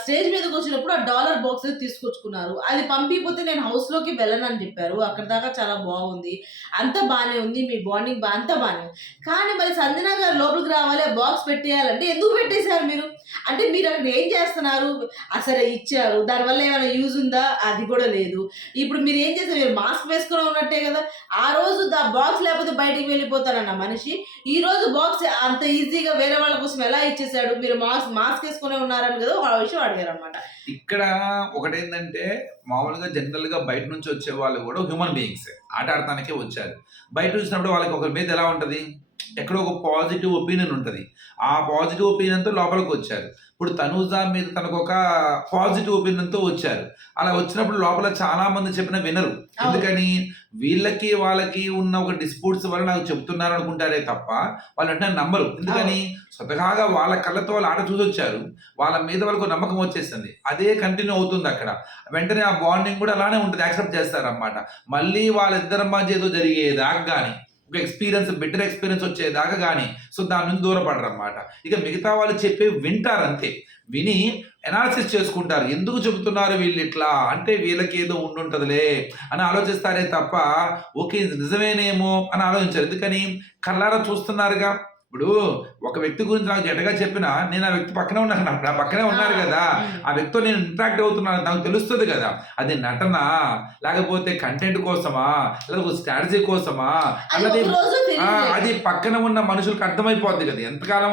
స్టేజ్ మీదకి వచ్చినప్పుడు ఆ డాలర్ బాక్స్ తీసుకొచ్చుకున్నారు, అది పంపిపోతే నేను హౌస్లోకి వెళ్ళను అని చెప్పారు. అక్కడ దాకా చాలా బాగుంది, అంత బాగానే ఉంది, మీ బాండింగ్ అంతా బాగానే ఉంది. కానీ మరి సంజన గారు లోపలికి రావాలి, బాక్స్ పెట్టేయాలంటే ఎందుకు పెట్టేశారు మీరు? అంటే మీరు అక్కడ ఏం చేస్తున్నారు? అసలు ఇచ్చారు, దానివల్ల ఏమైనా యూజ్ ఉందా? అది కూడా లేదు. ఇప్పుడు మీరు ఏం చేస్తారు, మీరు మాస్క్ వేసుకుని ఉన్నట్టే కదా. ఆ రోజు బాక్స్ లేకపోతే బయటికి వెళ్ళిపోతారన్న మనిషి ఈ రోజు బాక్స్ అంత ఈజీగా వేరే వాళ్ళ కోసం ఎలా ఇచ్చేసాడు? మీరు మాస్క్ వేసుకునే ఉన్నారని కదా ఆ విషయం అడిగారు అనమాట. ఇక్కడ ఒకటేంటంటే మామూలుగా జనరల్ గా బయట నుంచి వచ్చే వాళ్ళు కూడా హ్యూమన్ బీయింగ్స్, ఆట ఆడటానికే వచ్చారు. బయట వచ్చినప్పుడు వాళ్ళకి ఒకరి మీద ఎలా ఉంటది, ఎక్కడో ఒక పాజిటివ్ ఒపీనియన్ ఉంటుంది. ఆ పాజిటివ్ ఒపీనియన్తో లోపలికి వచ్చారు. ఇప్పుడు తనూజ మీద తనకు ఒక పాజిటివ్ ఒపీనియన్తో వచ్చారు. అలా వచ్చినప్పుడు లోపల చాలా మంది చెప్పిన వినరు. ఎందుకని, వీళ్ళకి వాళ్ళకి ఉన్న ఒక డిస్ప్యూట్స్ వల్ల నాకు చెప్తున్నారు అనుకుంటారే తప్ప వాళ్ళు అంటే నమ్మరు. ఎందుకని, స్వతహాగా వాళ్ళ కళ్ళతో వాళ్ళు ఆట చూసి వచ్చారు, వాళ్ళ మీద వాళ్ళకు నమ్మకం వచ్చేస్తుంది, అదే కంటిన్యూ అవుతుంది అక్కడ. వెంటనే ఆ బాండింగ్ కూడా అలానే ఉంటుంది, యాక్సెప్ట్ చేస్తారన్నమాట. మళ్ళీ వాళ్ళిద్దరి మధ్య ఏదో జరిగేదాకా కానీ ఒక ఎక్స్పీరియన్స్, బెటర్ ఎక్స్పీరియన్స్ వచ్చేదాకా కానీ సో దాని నుంచి దూరపడరు అన్నమాట. ఇక మిగతా వాళ్ళు చెప్పే వింటారు అంతే, విని ఎనాలిసిస్ చేసుకుంటారు. ఎందుకు చెబుతున్నారు వీళ్ళు ఇట్లా అంటే, వీళ్ళకి ఏదో ఉండుంటదిలే అని ఆలోచిస్తారే తప్ప ఓకే నిజమేనేమో అని ఆలోచించారు. ఎందుకని, కళ్ళారా చూస్తున్నారుగా. ఇప్పుడు ఒక వ్యక్తి గురించి నాకు జెటగా చెప్పినా నేను ఆ వ్యక్తి పక్కనే ఉన్నాను, నా పక్కనే ఉన్నారు కదా, ఆ వ్యక్తితో నేను ఇంటరాక్ట్ అవుతున్నాను, నాకు తెలుస్తుంది కదా. అది నటన, లేకపోతే కంటెంట్ కోసమా, లేకపోతే స్ట్రాటజీ కోసమా అన్నది అది పక్కన ఉన్న మనుషులకు అర్థమైపోద్ది కదా. ఎంతకాలం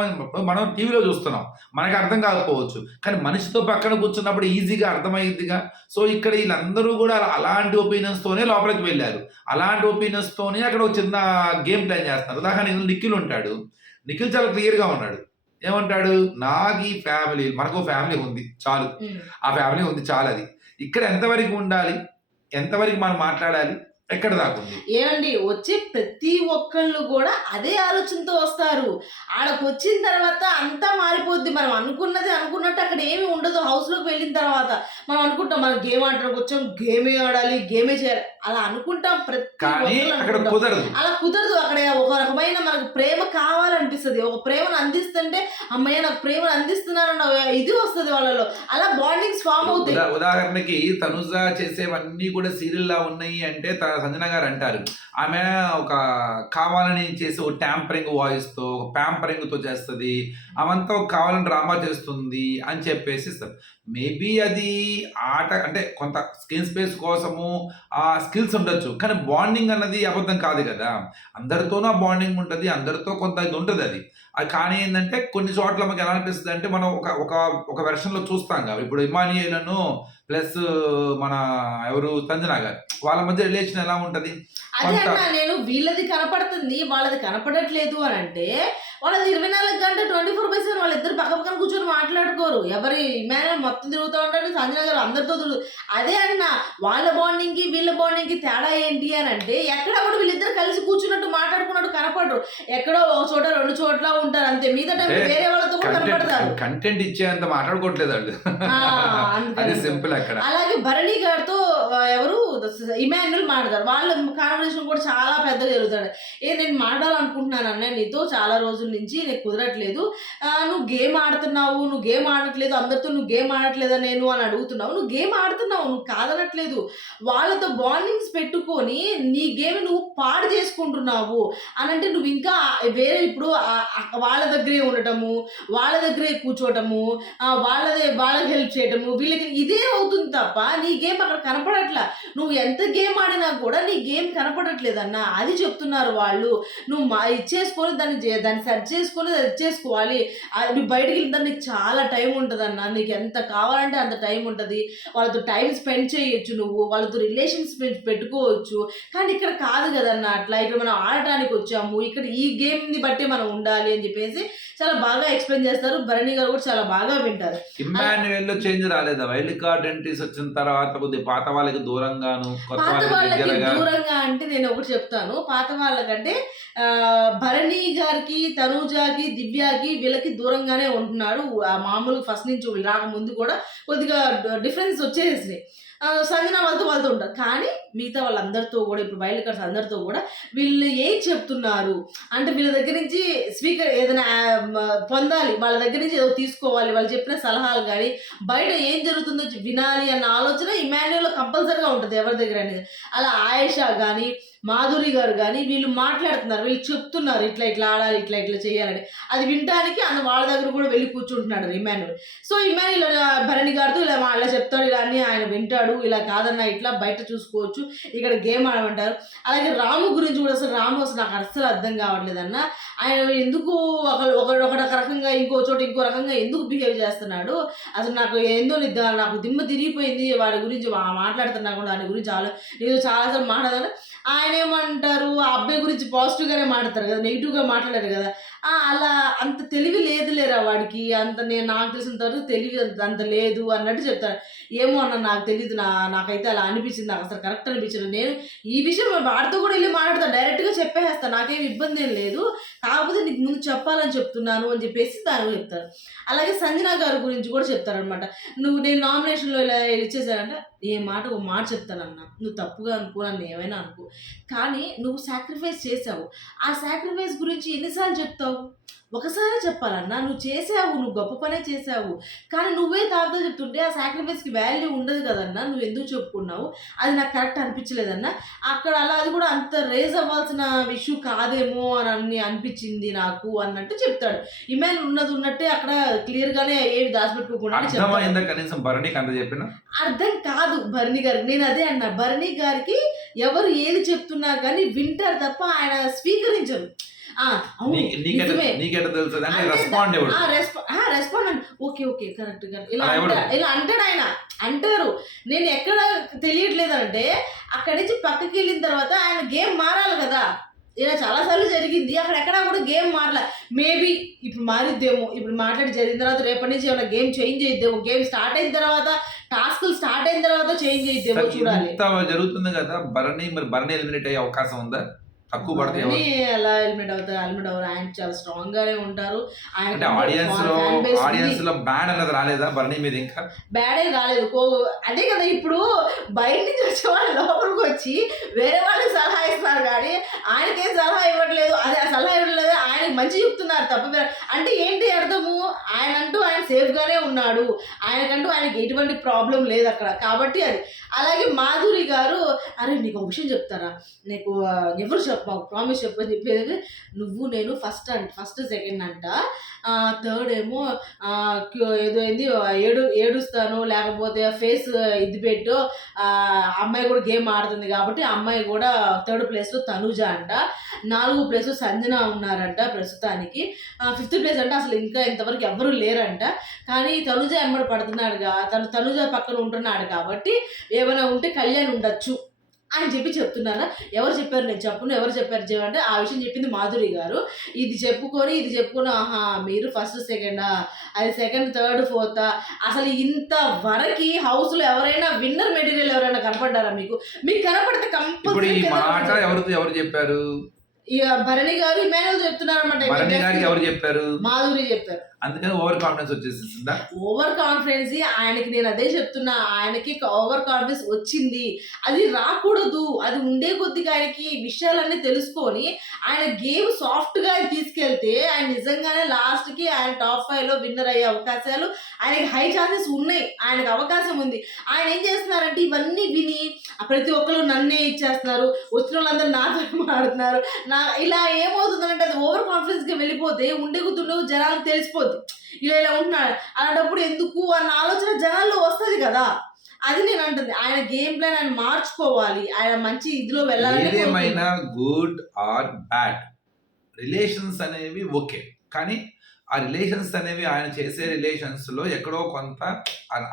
మనం టీవీలో చూస్తున్నాం, మనకు అర్థం కాకపోవచ్చు, కానీ మనిషితో పక్కన కూర్చున్నప్పుడు ఈజీగా అర్థమైద్దిగా. సో ఇక్కడ వీళ్ళందరూ కూడా అలాంటి ఒపీనియన్స్ తోనే లోపలికి వెళ్ళారు, అలాంటి ఒపీనియన్స్ తోనే అక్కడ ఒక చిన్న గేమ్ ప్లాన్ చేస్తున్నారు. ఉదాహరణ నిఖిల్ ఉంటాడు, నిఖిల్ చాలా క్లియర్ గా ఉన్నాడు. ఏమంటాడు, నాకు ఈ ఫ్యామిలీ, మనకు ఫ్యామిలీ ఉంది చాలు, ఆ ఫ్యామిలీ ఉంది చాలు. అది ఇక్కడ ఎంతవరకు ఉండాలి, ఎంతవరకు మనం మాట్లాడాలి, ఎక్కడ దాకుంది ఏమండి? వచ్చే ప్రతి ఒక్కళ్ళు కూడా అదే ఆలోచనతో వస్తారు. ఆడకు వచ్చిన తర్వాత అంతా మారిపోద్ది. మనం అనుకున్నది అనుకున్నట్టు అక్కడ ఏమి ఉండదు. హౌస్లోకి వెళ్ళిన తర్వాత మనం అనుకుంటాం, మనం గేమ్ ఆడడానికి వచ్చాం, గేమే ఆడాలి, గేమే చేయాలి, అలా అనుకుంటాం. కానీ అక్కడ కుదరదు, అలా కుదరదు. అక్కడ ఒక రకమైన మనకు ప్రేమ కావాలనిపిస్తుంది. ఒక ప్రేమను అందిస్తుంటే అమ్మయ్య నాకు ప్రేమను అందిస్తున్నారన్న ఇది వస్తుంది వాళ్ళలో, అలా బాండింగ్స్ ఫామ్ అవుతాయి. ఉదాహరణకి తనుజ చేసేవన్నీ కూడా సీరియల్ లా ఉన్నాయి అంటే సంజన గారు అంటారు, ఆమె ఒక కావాలని చేసి ఒక ట్యాంపరింగ్ వాయిస్ తో, ఒక ప్యాంపరింగ్ తో చేస్తుంది, అవంతా కావాలని డ్రామా చేస్తుంది అని చెప్పేసి ఇస్తారు. మేబీ అది ఆట అంటే కొంత స్క్రీన్ స్పేస్ కోసము ఆ స్కిల్స్ ఉండొచ్చు, కానీ బాండింగ్ అన్నది అబద్ధం కాదు కదా. అందరితోనూ ఆ బాండింగ్ ఉంటుంది, అందరితో కొంత ఇది ఉంటుంది అది. కానీ ఏంటంటే కొన్ని చోట్ల మనకి ఎలా అనిపిస్తుంది అంటే, మనం ఒక వెర్షన్ లో చూస్తాం కదా. ఇప్పుడు ఇమానియలను ప్లస్ మన ఎవరు సంజన గారు, వాళ్ళ మధ్య రిలేషన్ ఎలా ఉంటది. అదే అన్నా నేను, వీళ్ళది కనపడుతుంది వాళ్ళది కనపడట్లేదు అని అంటే, వాళ్ళది 24 గంటలు 24/7 వాళ్ళిద్దరు పక్క పక్కన కూర్చొని మాట్లాడుకోరు. ఎవరి ఇమాన్యుల్ మొత్తం తిరుగుతూ ఉంటాడు, సంజన గారు అందరితో తిరుగుతారు. అదే అన్న, వాళ్ళ బాండింగ్ కి వీళ్ళ బాండింగ్ కి తేడా ఏంటి అని అంటే, ఎక్కడ కూడా వీళ్ళిద్దరు కలిసి కూర్చున్నట్టు మాట్లాడుకున్నట్టు కనపడరు. ఎక్కడో ఒక చోట 2 చోట్ల ఉంటారు అంతే, మిగతా టైం వేరే వాళ్ళతో కూడా కనపడతారు. కంటెంట్ ఇచ్చేంత మాట్లాడుకోవట్లేదు వాళ్ళు, అది సింపుల్. అక్కడ అలాగే భరణి గారితో ఎవరు ఇమాన్యుల్ మాట్లాడతారు, వాళ్ళ కాన్వర్సేషన్ కూడా చాలా పెద్దగా జరుగుతాడు. నేను మాట్లాడాలనుకుంటున్నాను అన్నయ్య నీతో, చాలా రోజుల నుంచి నీకు కుదరట్లేదు, నువ్వు గేమ్ ఆడుతున్నావు, నువ్వు గేమ్ ఆడట్లేదు, అందరితో నువ్వు గేమ్ ఆడట్లేదా నేను అని అడుగుతున్నావు. నువ్వు గేమ్ ఆడుతున్నావు, నువ్వు కాదనట్లేదు, వాళ్ళతో బాండింగ్స్ పెట్టుకొని నీ గేమ్ నువ్వు పాడు చేసుకుంటున్నావు అని అంటే, నువ్వు ఇంకా వేరే ఇప్పుడు వాళ్ళ దగ్గరే ఉండటము, వాళ్ళ దగ్గరే కూర్చోటము, వాళ్ళకి హెల్ప్ చేయటము, వీళ్ళకి ఇదే అవుతుంది తప్ప నీ గేమ్ అక్కడ కనపడట్లా. నువ్వు ఎంత గేమ్ ఆడినా కూడా నీ గేమ్ కనపడట్లేదన్న, అది చెప్తున్నారు వాళ్ళు. నువ్వు ఇచ్చేసుకొని దాన్ని అది చేసుకునేది అది చేసుకోవాలి. నువ్వు బయటికి వెళ్తే నీకు చాలా టైం ఉంటదన్నా. నీకు ఎంత కావాలంటే అంత టైం ఉంటది. వాళ్ళతో టైం స్పెండ్ చేయొచ్చు నువ్వు. వాళ్ళతో రిలేషన్స్ పెట్టుకోవచ్చు. కానీ ఇక్కడ కాదు కదన్నా అట్లా. ఇక్కడ మనం ఆడటానికి వచ్చాము. ఇక్కడ ఈ గేమ్‌ని బట్టే మనం ఉండాలి అని చెప్పేసి చాలా బాగా ఎక్స్‌ప్లెయిన్ చేస్తారు. భరణి గారు కూడా చాలా బాగా వింటారు. ఇమ్మాన్యుయల్‌లో చేంజ్ రాలేదా? వైల్డ్ కార్డ్ ఎంట్రీస్ వచ్చిన తర్వాత కొద్దిగా పాత వాళ్ళకి దూరంగాను, కొత్త పాత వాళ్ళకి వాళ్ళకి దగ్గరగా. దూరంగా అంటే నేను ఒకటి చెప్తాను. పాత వాళ్ళకంటే భరణి గారికి, తనూజకి, దివ్యకి వీళ్ళకి దూరంగానే ఉంటున్నాడు. మామూలుగా ఫస్ట్ నుంచి వీళ్ళు రాకముందు కూడా కొద్దిగా డిఫరెన్స్ వచ్చేసేసినాయి. సంజన వాళ్ళతో ఉంటారు. కానీ మిగతా వాళ్ళందరితో కూడా ఇప్పుడు వైల్డ్ కార్డ్స్ అందరితో కూడా వీళ్ళు ఏం చెప్తున్నారు అంటే వీళ్ళ దగ్గర నుంచి ఏదైనా పొందాలి. వాళ్ళ దగ్గర నుంచి ఏదో తీసుకోవాలి. వాళ్ళు చెప్పిన సలహాలు కానీ బయట ఏం జరుగుతుందో వినాలి అన్న ఆలోచన ఇమాన్యుయల్లో కంపల్సరీగా ఉంటుంది ఎవరి దగ్గర అనేది. అలా ఆయేషా కానీ మాధురి గారు కానీ వీళ్ళు మాట్లాడుతున్నారు. వీళ్ళు చెప్తున్నారు ఇట్లా ఇట్లా ఆడాలి, ఇట్లా ఇట్లా చేయాలని. అది వినడానికి వాళ్ళ దగ్గర కూడా వెళ్ళి కూర్చుంటున్నాడు ఇమాన్యుయల్. సో ఇమాన్యుయల్ భరణి గారితో ఇలా అలా చెప్తాడు. ఇలా అన్ని ఆయన వింటాడు. ఇలా కాదన్నా ఇట్లా బయట చూసుకోవచ్చు, ఇక్కడ గేమ్ ఆడమంటారు. అలాగే రాము గురించి కూడా అసలు రాము నాకు అస్సలు అర్థం కావట్లేదన్న. ఆయన ఎందుకు ఒక రకంగా ఇంకో చోట ఇంకో రకంగా ఎందుకు బిహేవ్ చేస్తున్నాడు అసలు నాకు ఏందో నాకు దిమ్మ తిరిగిపోయింది. వాడి గురించి మాట్లాడుతున్నా కూడా దాని గురించి ఏదో చాలాసార్లు మాట్లాడాను. ఆయన ఏమంటారు ఆ అబ్బాయి గురించి పాజిటివ్గానే మాట్లాడతారు కదా, నెగిటివ్గా మాట్లాడారు కదా. అలా అంత తెలివి లేదులేరా వాడికి. నాకు తెలిసినంత వరకు తెలివి అంత లేదు అన్నట్టు చెప్తారు. ఏమో అన్న నాకు తెలియదు. నాకైతే అలా అనిపించింది. నాకు అసలు కరెక్ట్ అనిపించింది. నేను ఈ విషయం వాడితో కూడా వెళ్ళి మాట్లాడతాను. డైరెక్ట్గా చెప్పేస్తాను. నాకేం ఇబ్బంది ఏం లేదు. కాకపోతే నీకు ముందు చెప్పాలని చెప్తున్నాను అని చెప్పేసి దాని చెప్తారు. అలాగే సంజన గారి గురించి కూడా చెప్తారనమాట. నేను నామినేషన్లో ఇలా ఇచ్చేసానంటే ఏ మాట ఒక మాట చెప్తానన్నా. నువ్వు తప్పుగా అనుకో, నన్ను ఏమైనా అనుకో, కానీ నువ్వు సాక్రిఫైస్ చేసావు. ఆ సాక్రిఫైస్ గురించి ఎన్నిసార్లు చెప్తావు? ఒకసారి చెప్పాలన్నా. నువ్వు చేసావు, నువ్వు గొప్ప పనే చేసావు. కానీ నువ్వే తాగుతా చెప్తుంటే ఆ సాక్రిఫైస్కి వాల్యూ ఉండదు కదన్నా. నువ్వు ఎందుకు చెప్పుకున్నావు? అది నాకు కరెక్ట్ అనిపించలేదన్నా. అక్కడ అలా అది కూడా అంత రేజ్ అవ్వాల్సిన ఇష్యూ కాదేమో అని అనిపించింది నాకు అన్నట్టు చెప్తాడు. ఇమాన్ ఉన్నట్టే అక్కడ క్లియర్గానే ఏమి దాచిపెట్టుకోకుండా అర్థమైందా కనీసం భరణికి అంత చెప్పినా? అర్థం కాదు భరణి గారికి. నేను అదే అన్నా. భరణి గారికి ఎవరు ఏది చెప్తున్నా కానీ వింటారు తప్ప ఆయన స్వీకరించరు. రెస్పాండ్ ఓకే ఓకే కరెక్ట్ ఇలా అంటాడు ఆయన. అంటారు. నేను ఎక్కడ తెలియట్లేదంటే అక్కడి నుంచి పక్కకి వెళ్ళిన తర్వాత ఆయన గేమ్ మారాలి కదా. ఇలా చాలాసార్లు జరిగింది. అక్కడెక్కడా కూడా గేమ్ మారలే. మేబీ ఇప్పుడు మారిద్దేమో. ఇప్పుడు మాట్లాడి జరిగిన తర్వాత రేపటి నుంచి ఏమైనా గేమ్ చేంజ్ అయిద్దేమో. గేమ్ స్టార్ట్ అయిన తర్వాత, టాస్క్లు స్టార్ట్ అయిన తర్వాత చేంజ్ అయిద్దేమో చూడాలి. జరుగుతుంది కదా భరణి. మరి భరణి ఎలిమినేట్ అయ్యే అవకాశం ఉందా? తక్కువ పడతాయి. ఎలా ఎలిమినేట్ అవుతారు? ఆయన చాలా స్ట్రాంగ్ గానే ఉంటారు. ఆయన ఆడియన్స్ లో బ్యాడ్ అన్నది రాలేదా భరణి మీద? ఇంకా బ్యాడ్ ఏం రాలేదు. అదే కదా ఇప్పుడు బయట నుంచి వచ్చే వాళ్ళు లోపలికి వచ్చి వేరే వాళ్ళకి సలహా ఇస్తున్నారు కానీ ఆయనకేం సలహా ఇవ్వట్లేదు. అదే ఆ సలహా ఇవ్వట్లేదు. ఆయనకి మంచి చెప్తున్నారు తప్ప. అంటే ఏంటి అర్థము? ఆయన సేఫ్ గానే ఉన్నాడు. ఆయనకి ఎటువంటి ప్రాబ్లం లేదు అక్కడ. కాబట్టి అది. అలాగే మాధురి గారు అరే నీకు ఒక విషయం చెప్తారా, నీకు ఎవరు చెప్పావు ప్రామిస్ చెప్పని చెప్పేది. నువ్వు నేను ఫస్ట్ సెకండ్ అంట, థర్డ్ ఏమో ఏదో ఏంది ఏడుస్తాను లేకపోతే ఫేస్ ఇది పెట్టు. అమ్మాయి కూడా గేమ్ ఆడుతుంది కాబట్టి అమ్మాయి కూడా థర్డ్ ప్లేస్లో తనుజ అంట. 4వ ప్లేస్లో సంజన ఉన్నారంట ప్రస్తుతానికి. 5th ప్లేస్ అంటే అసలు ఇంకా ఇంతవరకు ఎవ్వరూ లేరంట. కానీ తనుజ ఎమ్మడి పడుతున్నాడుగా, తనుజ పక్కన ఉంటున్నాడు కాబట్టి ఏమైనా ఉంటే కళ్యాణ్ ఉండొచ్చు అని చెప్తున్నారా. ఎవరు చెప్పారు? నేను చెప్పను. ఎవరు చెప్పారు అంటే ఆ విషయం చెప్పింది మాధురి గారు. ఇది చెప్పుకొని ఆహా మీరు ఫస్ట్ సెకండా, అది సెకండ్ థర్డ్ ఫోర్త్. అసలు ఇంతవరకు హౌస్లో ఎవరైనా విన్నర్ మెటీరియల్ ఎవరైనా కనపడ్డారా మీకు? కనపడితే కంపల్సరీ ఎవరు చెప్పారు? భరణి గారు ఇమాన్యుయల్ చెప్తున్నారు అన్నమాట. ఎవరు చెప్పారు? మాధురి చెప్పారు. అందుకని ఓవర్ కాన్ఫిడెన్స్ వచ్చేసిందా? ఓవర్ కాన్ఫిడెన్స్ ఆయనకి. నేను అదే చెప్తున్నా. ఆయనకి ఓవర్ కాన్ఫిడెన్స్ వచ్చింది. అది రాకూడదు. అది ఉండే కొద్దిగా ఆయనకి విషయాలన్నీ తెలుసుకొని ఆయన గేమ్ సాఫ్ట్గా తీసుకెళ్తే ఆయన నిజంగానే లాస్ట్కి ఆయన టాప్ 5లో విన్నర్ అయ్యే అవకాశాలు ఆయనకి హై ఛాన్సెస్ ఉన్నాయి. ఆయనకు అవకాశం ఉంది. ఆయన ఏం చేస్తున్నారంటే ఇవన్నీ విని ప్రతి ఒక్కరు నన్నే ఇచ్చేస్తున్నారు, వచ్చిన వాళ్ళందరూ నాతో మాడుతున్నారు. ఇలా ఏమవుతుందంటే అది ఓవర్ కాన్ఫిడెన్స్గా వెళ్ళిపోతే ఉండే కొద్ది జనాలకు తెలిసిపోతుంది ఇలా ఉంటున్నాడు. అలాంటప్పుడు ఎందుకు అన్న ఆలోచన జనాల్లో వస్తుంది కదా. అది నేను అంటుంది. ఆయన గేమ్ ప్లాన్ ఆయన మార్చుకోవాలి. ఆయన మంచి ఇదిలో వెళ్ళాలి. ఏదేమైనా గుడ్ ఆర్ బ్యాడ్ రిలేషన్స్ అనేవి ఓకే. కానీ ఆ రిలేషన్స్ అనేవి ఆయన చేసే రిలేషన్స్‌లో ఎక్కడో కొంత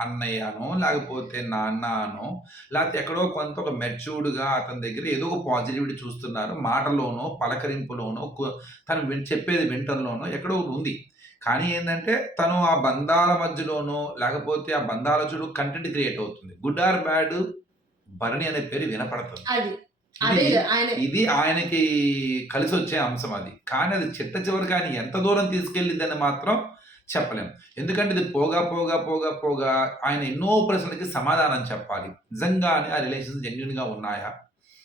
అన్నయ్యనో, లేకపోతే నాన్న అనో, లేకపోతే ఎక్కడో కొంత ఒక మెచ్యూర్డ్‌గా అతని దగ్గర ఏదో ఒక పాజిటివిటీ చూస్తున్నారు. మాటలోనో, పలకరింపులోనో, తను చెప్పేది వినటంలోనో ఎక్కడో ఒకటి ఉంది. కానీ ఏందంటే తను ఆ బంధాల మధ్యలోనో, లేకపోతే ఆ బంధాల చుట్టూ కంటెంట్ క్రియేట్ అవుతుంది. గుడ్ ఆర్ బ్యాడ్ భరణి అనే పేరు వినపడుతుంది. అది. అదే ఇది ఆయన ఇది ఆయనకి కలిసొచ్చే అంశం అది. కానీ అది చిట్ట చివరికి ఆయన ఎంత దూరం తీసుకెళ్ళిద్దని మాత్రం చెప్పలేం. ఎందుకంటే ఇది పోగా ఆయన ఎన్నో ప్రశ్నలకి సమాధానం చెప్పాలి. నిజంగానే ఆ రిలేషన్స్ జెన్యూన్‌గా ఉన్నాయా?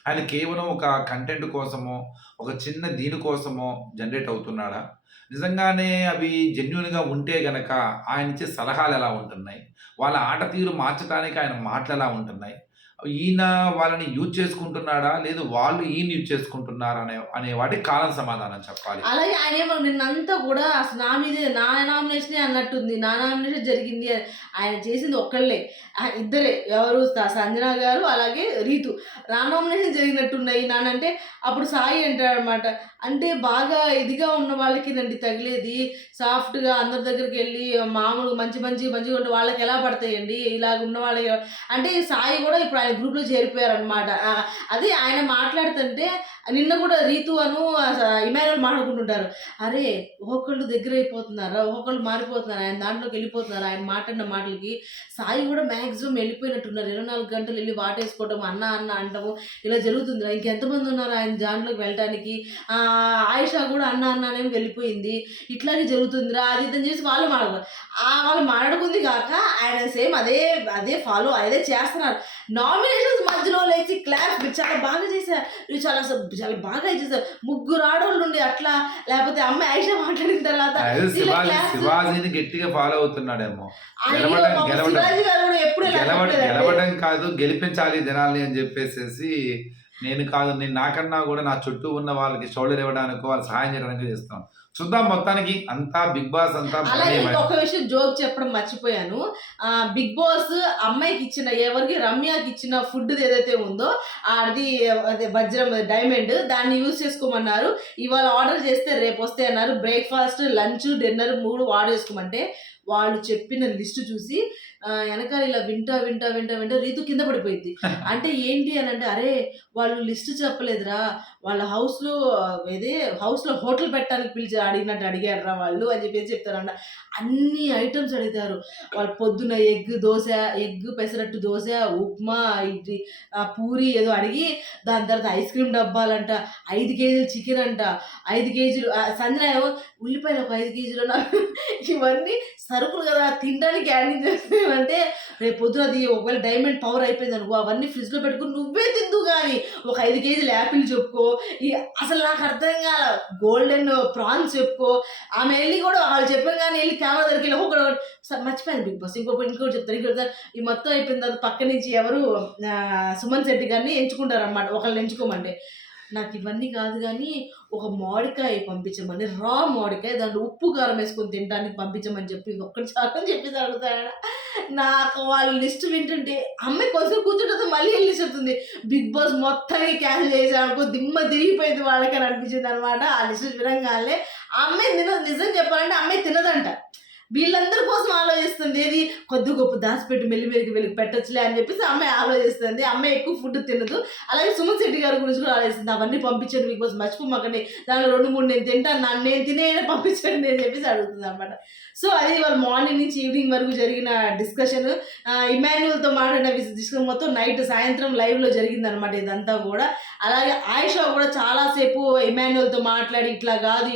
ఆయన కేవలం ఒక కంటెంట్ కోసమో, ఒక చిన్న దీని కోసమో జనరేట్ అవుతున్నాడా? నిజంగానే అవి జెన్యూన్‌గా ఉంటే గనక ఆయనిచ్చే సలహాలెలా ఉంటున్నాయి? వాళ్ళ ఆట తీరు మార్చటానికి ఆయన మాటలెలా ఉంటున్నాయి? ఈయన వాళ్ళని యూజ్ చేసుకుంటున్నాడా? లేదు వాళ్ళు ఈయన్ని యూజ్ చేసుకుంటున్నారా? అనే వాటికి కాలం సమాధానం చెప్పాలి. అలాగే ఆయనేమో నిన్నంతా కూడా అసలు నా మీదే నా నామినేషనే అన్నట్టుంది. నా నామినేషన్ జరిగింది అని. ఆయన చేసింది ఒక్కళ్ళే. ఇద్దరే. ఎవరు సంజన గారు అలాగే రీతు. నా నామినేషన్ జరిగినట్టున్నాయి నానంటే అప్పుడు సాయి అంటాడనమాట. అంటే బాగా ఇదిగా ఉన్న వాళ్ళకేనండి తగిలేది. సాఫ్ట్‌గా అందరి దగ్గరికెళ్ళి మామూలుగా మంచిగా ఉండే వాళ్ళకెలా పడతాయండి? ఇలాగ ఉన్న వాళ్ళకి అంటే సాయి కూడా ఇప్పుడు ఆయన గ్రూప్‌లో చేరిపోయారనమాట. అదే ఆయన మాట్లాడుతుంటే నిన్న కూడా రీతు ఇమాన్యుల్ మాట్లాడుకుంటుంటారు. అరే! ఒక్కొక్కళ్ళు దగ్గరైపోతున్నారు. ఒక్కొక్కళ్ళు మారిపోతున్నారు. ఆయన దాంట్లోకి వెళ్ళిపోతున్నారు. ఆయన మాట్లాడిన మాటలకి సాయి కూడా మాక్సిమం వెళ్ళిపోయినట్టున్నారు. 24 గంటలు వెళ్లి వాటేసుకోవటం, అన్న అంటము ఇలా జరుగుతుందిరా. ఇంకెంతమంది ఉన్నారు ఆయన దాంట్లోకి వెళ్ళటానికి. ఆయిషా కూడా అన్న అనేమి వెళ్ళిపోయింది. ఇట్లాగే జరుగుతుందిరా అది ఇదని చేసి వాళ్ళు వాళ్ళు మాట్లాడుకుంది కాక ఆయన సేమ్ అదే ఫాలో అదే చేస్తున్నారు. నామినేషన్స్ మధ్యలో లేచి క్లాస్ మీరు చాలా బాగా చేశారు. నువ్వు చాలా బాగా చేశారు. ముగ్గురు ఆడోళ్ళుండి అట్లా లేకపోతే అమ్మాయి ఆయిషా మాట్లాడిన తర్వాత శివాజీని గట్టిగా ఫాలో అవుతున్నాడేమో. శివాజీ గారు కూడా ఎప్పుడు గెలవడం కాదు గెలిపించాలి జనాల్ని అని చెప్పేసేసి నేను నాకన్నా కూడా నా చుట్టూ ఉన్న వాళ్ళకి షోల్డర్ ఇవ్వడానికో వాళ్ళు సహాయం చేయడానికి చేస్తున్నాను. చూద్దాం మొత్తానికి అంతా బిగ్ బాస్ అంతా. అలాగే ఒక విషయం జోక్ చెప్పడం మర్చిపోయాను. బిగ్ బాస్ అమ్మాయికి ఇచ్చిన ఎవరికి రమ్యకి ఇచ్చిన ఫుడ్ ఏదైతే ఉందో అది అదే వజ్రం డైమండ్ దాన్ని యూజ్ చేసుకోమన్నారు. ఇవాళ ఆర్డర్ చేస్తే రేపు వస్తాయి అన్నారు. బ్రేక్ఫాస్ట్ లంచ్ డిన్నర్ 3 ఆర్డర్ చేసుకోమంటే వాళ్ళు చెప్పిన లిస్ట్ చూసి వెనకాల ఇలా వింటా రీతు కింద పడిపోయింది. అంటే ఏంటి అని అంటే అరే వాళ్ళు లిస్ట్ చెప్పలేదురా వాళ్ళ హౌస్లో హోటల్ పెట్టడానికి అడిగినట్టు అడిగారురా వాళ్ళు అని చెప్పేసి చెప్తారంట. అన్ని ఐటమ్స్ అడుగుతారు వాళ్ళు. పొద్దున ఎగ్ పెసరట్టు దోశ ఉప్మా ఇడ్లీ పూరి ఏదో అడిగి దాని తర్వాత ఐస్ క్రీమ్ డబ్బాలంట 5 కేజీలు చికెన్ అంట 5 కేజీలు సంజన ఉల్లిపాయలు ఒక 5 కేజీలు ఇవన్నీ సరుకులు కదా తినడానికి యాడింగ్ చేస్తామంటే రేపు పొద్దున అది ఒకవేళ డైమండ్ పవర్ అయిపోయింది అనుకో అవన్నీ ఫ్రిడ్జ్లో పెట్టుకుని నువ్వే తిందు కానీ ఒక 5 కేజీలు యాపిల్ చెప్పుకో. అసలు నాకు అర్థం కాల గోల్డెన్ ప్రాన్స్ చెప్పుకో. ఆమె వెళ్ళి కూడా వాళ్ళు చెప్పాం కానీ వెళ్ళి కెమెరా దగ్గరికి వెళ్ళి ఒకటి మర్చిపోయాను బిగ్ బాస్ ఇంకోటి చెప్తారు. ఈ మొత్తం అయిపోయిన తర్వాత పక్క నుంచి ఎవరు సుమన్ శెట్టి గారిని ఎంచుకుంటారు అనమాట. ఒకళ్ళని ఎంచుకోమంటే నాకు ఇవన్నీ కాదు కానీ ఒక మామిడికాయ పంపించమని రా మామిడికాయ దాంట్లో ఉప్పు కారం వేసుకొని తినడానికి పంపించమని చెప్పి ఒక్కటి చాలని చెప్పేసి అడుగుతాడు. నాకు వాళ్ళ లిస్ట్ వింటుంటే అమ్మాయి కొంచెం కూర్చుంటుంది మళ్ళీ వెళ్ళి చెప్తుంది బిగ్ బాస్ మొత్తాన్ని క్యాన్సిల్ చేసానుకో దిమ్మ తిరిగిపోయింది వాళ్ళకని అనిపించింది అనమాట. ఆ లిస్ట్ వినంగానే అమ్మాయి తినదు. నిజం చెప్పాలంటే అమ్మాయి తినదంట. వీళ్ళందరి కోసం ఆలోచిస్తుంది. ఏది కొద్ది గొప్ప దాచిపెట్టి మెల్లిమెల్లికి వీళ్ళకి పెట్టచ్చులే అని చెప్పేసి అమ్మాయి ఆలోచిస్తుంది. అమ్మాయి ఎక్కువ ఫుడ్ తినదు. అలాగే సుమన్ శెట్టి గారి గురించి కూడా ఆలోచిస్తుంది. అవన్నీ పంపించండి బిగ్ బాస్ మర్చిపోమాకండి దానిలో 2-3 నేను తింటాను నేను తినేనే పంపించండి అని చెప్పేసి అడుగుతుంది అనమాట. సో అది వాళ్ళ మార్నింగ్ నుంచి ఈవినింగ్ వరకు జరిగిన డిస్కషన్. ఇమాన్యుల్తో మాట్లాడిన డిస్కషన్ మొత్తం సాయంత్రం లైవ్లో జరిగిందనమాట ఇదంతా కూడా. అలాగే ఆయిషా కూడా చాలాసేపు ఇమాన్యుల్తో మాట్లాడి ఇట్లా కాదు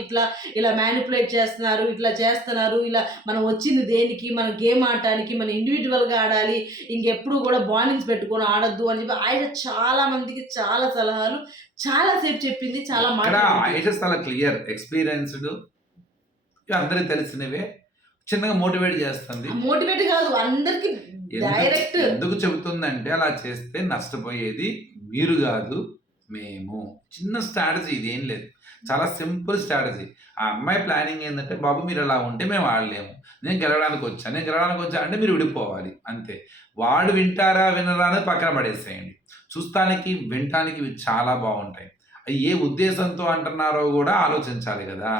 ఇలా మ్యానిపులేట్ చేస్తున్నారు ఇట్లా చేస్తున్నారు ఇలా మనం వచ్చింది దేనికి మన గేమ్ ఆడటానికి మన ఇండివిజువల్గా ఆడాలి ఇంకెప్పుడు కూడా బాండింగ్స్ పెట్టుకొని ఆడొద్దు అని చెప్పి ఆయిషా చాలా మందికి చాలా సలహాలు చాలాసేపు చెప్పింది. చాలా ఆయిషా చాలా క్లియర్ ఎక్స్పీరియన్స్డ్ అందరికి తెలిసినవే చిన్నగా మోటివేట్ చేస్తుంది. మోటివేట్ కాదు అందరికి డైరెక్ట్. ఎందుకు చెబుతుందంటే అలా చేస్తే నష్టపోయేది మీరు కాదు మేము. చిన్న స్ట్రాటజీ ఇదేం లేదు చాలా సింపుల్ స్ట్రాటజీ. ఆ అమ్మాయి ప్లానింగ్ ఏంటంటే బాబు మీరు అలా ఉంటే మేము ఆడలేము నేను గెలవడానికి వచ్చా అంటే మీరు విడిపోవాలి అంతే. వాడు వింటారా వినరా అనేది పక్కన పడేసేయండి. చూస్తానికి వినటానికి ఇవి చాలా బాగుంటాయి. ఏ ఉద్దేశంతో అంటున్నారో కూడా ఆలోచించాలి కదా.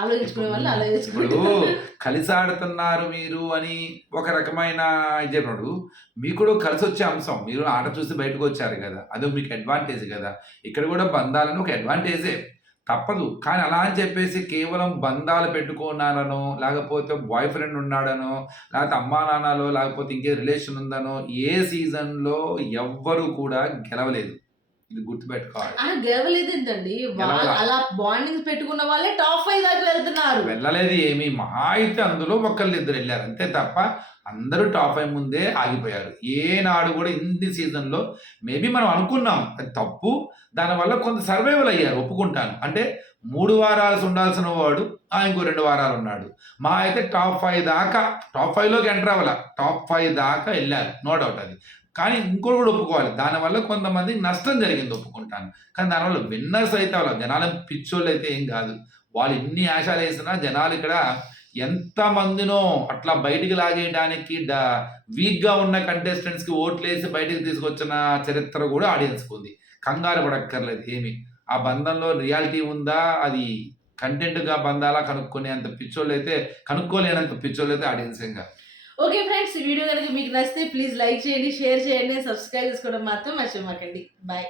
ఆలోచించుకునే వాళ్ళు ఇప్పుడు ఆలోచించుకుంటారు. కలిసి ఆడుతున్నారు మీరు అని ఒక రకమైన ఇది చెప్పినప్పుడు మీకు కూడా కలిసి వచ్చే అంశం. మీరు ఆట చూసి బయటకు వచ్చారు కదా, అదో మీకు అడ్వాంటేజ్ కదా. ఇక్కడ కూడా బంధాలను ఒక అడ్వాంటేజే, తప్పదు. కానీ అలా అని చెప్పేసి కేవలం బంధాలు పెట్టుకున్నానో, లేకపోతే బాయ్ ఫ్రెండ్ ఉన్నాడనో, లేకపోతే అమ్మా నాన్నలో, లేకపోతే ఇంకే రిలేషన్ ఉందనో ఏ సీజన్లో ఎవ్వరు కూడా గెలవలేదు. ఇది గుర్తుపెట్టుకోవాలి. గెలవలేదేంటండి, వాళ్ళు అలా బాండింగ్ పెట్టుకున్న వాళ్ళే టాప్ 5 దాకా వెళ్తున్నారు. వెళ్ళలేదు ఏమి, మహా అయితే అందులో ఒకళ్ళు ఇద్దరు వెళ్ళారు అంతే తప్ప అందరూ టాప్ 5 ముందే ఆగిపోయారు. ఏనాడు కూడా ఇన్ని సీజన్లో మేబీ మనం అనుకున్నాం అది తప్పు, దానివల్ల కొంత సర్వైవల్ అయ్యారు, ఒప్పుకుంటాను. అంటే 3 వారాలు ఉండాల్సిన వాడు ఇంకో 2 వారాలు ఉన్నాడు. మా అయితే టాప్ 5 దాకా, టాప్ 5లోకి ఎంటర్ అవ్వాల, టాప్ 5 దాకా వెళ్ళారు, నో డౌట్ అది. కానీ ఇంకోటి కూడా ఒప్పుకోవాలి, దానివల్ల కొంతమందికి నష్టం జరిగింది, ఒప్పుకుంటాను. కానీ దానివల్ల విన్నర్స్ అయితే వాళ్ళ జనాలు పిచ్చోళ్ళు అయితే ఏం కాదు. వాళ్ళు ఎన్ని ఆశాలు వేసినా జనాలు ఇక్కడ ఎంతమందినో అట్లా బయటికి లాగేయడానికి వీక్గా ఉన్న కంటెస్టెంట్స్కి ఓట్లేసి బయటికి తీసుకొచ్చిన చరిత్ర కూడా ఆడియన్స్కి ఉంది. కంగారు పడక్కర్లేదు ఏమి. ఆ బంధంలో రియాలిటీ ఉందా, అది కంటెంట్గా బంధాలా కనుక్కునేంత పిచ్చోళ్ళు అయితే, కనుక్కోలేనంత పిచ్చోళ్ళు అయితే ఆడియన్స్ ఏం కాదు. ఓకే ఫ్రెండ్స్, ఈ వీడియో కనుక మీకు నచ్చితే ప్లీజ్ లైక్ చేయండి, షేర్ చేయండి, సబ్స్క్రైబ్ చేసుకోవడం మాత్రం మర్చిపోకండి. బాయ్.